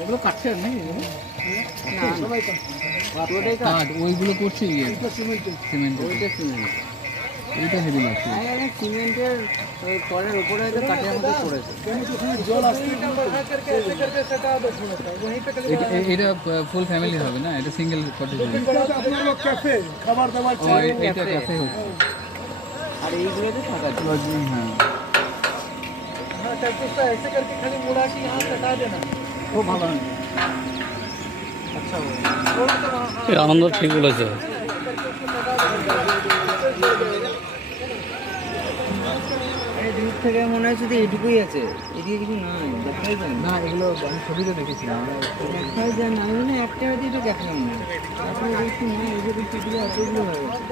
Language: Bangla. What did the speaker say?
এগুলো কাঠের নাকি? ওইগুলো করছে সিমেন্ট, এইটা হেভি লাগছে। সিমেন্টের কলের উপরে হয়তো কাঠের মতো করেছে। এটা ফুল ফ্যামিলি হবে না, এটা সিঙ্গেল কটেজ হবে। এইটা ক্যাফে হচ্ছে। আর এইগুলোতে থাকা হ্যাঁ, খুব ভালো। আনন্দ ঠিক বলেছে। দূর থেকে মনে হয় শুধু এইটুকুই আছে, এদিকে কিছু নাই, দেখাই যায় না এগুলো আমি ছবিতে দেখেছিলাম। দেখাই যায় না। আমি মনে হয় একটা হয়তো এটা দেখলাম না, তারপরে দেখছি না এই যে এতগুলো হয়ে গেছে।